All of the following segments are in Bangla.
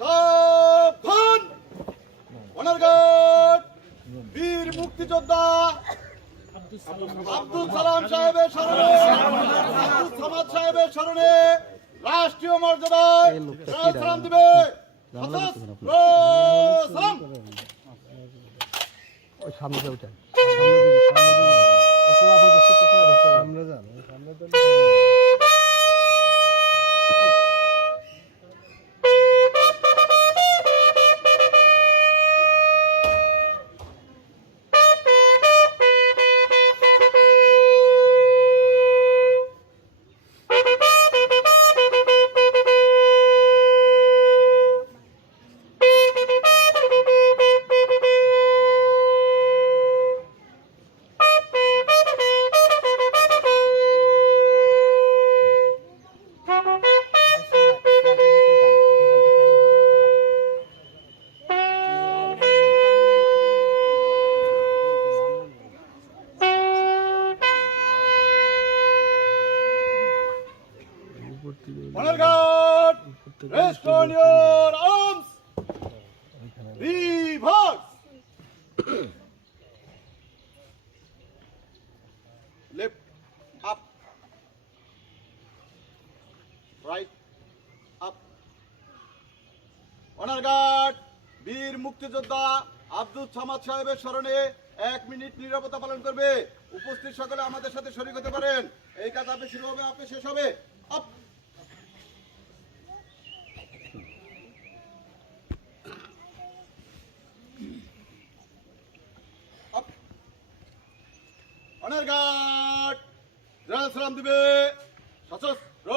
সাবধান। অনারগাট বীর মুক্তিযোদ্ধা আব্দুল সালাম সাহেবের স্মরণে, আব্দুল সামাদ সাহেবের স্মরণে রাষ্ট্রীয় মর্যাদায় সালাম দিবে। সালাম। সামনে যান। Honorguard, rest on your arms. Reverse. Left, up, right, up. Honorguard, বীর মুক্তিযোদ্ধা আব্দুল সামাদ সাহেবের স্মরণে 1 মিনিট নীরবতা পালন করবে। উপস্থিত সকলে আমাদের সাথে শরীক হতে পারেন। এই কাজ আপনি শুরু হবে, আপনি শেষ হবে। আপ। অনারগাট সালাম দিবে। সশস্ত্র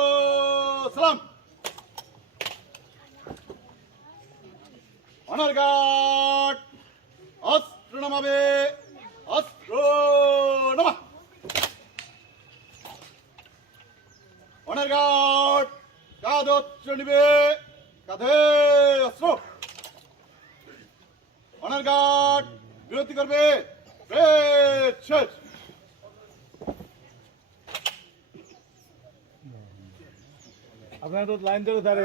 সালাম। অনারগাট অস্ত্র নামাবে। অস্ত্র নামা। অনারগাট কাঁধে অস্ত্র নিবে। কাঁধে অস্ত্র। অনারগাট বিরতি করবে। শেষ। আপনারা তো লাইন ধরে দাঁড়িয়ে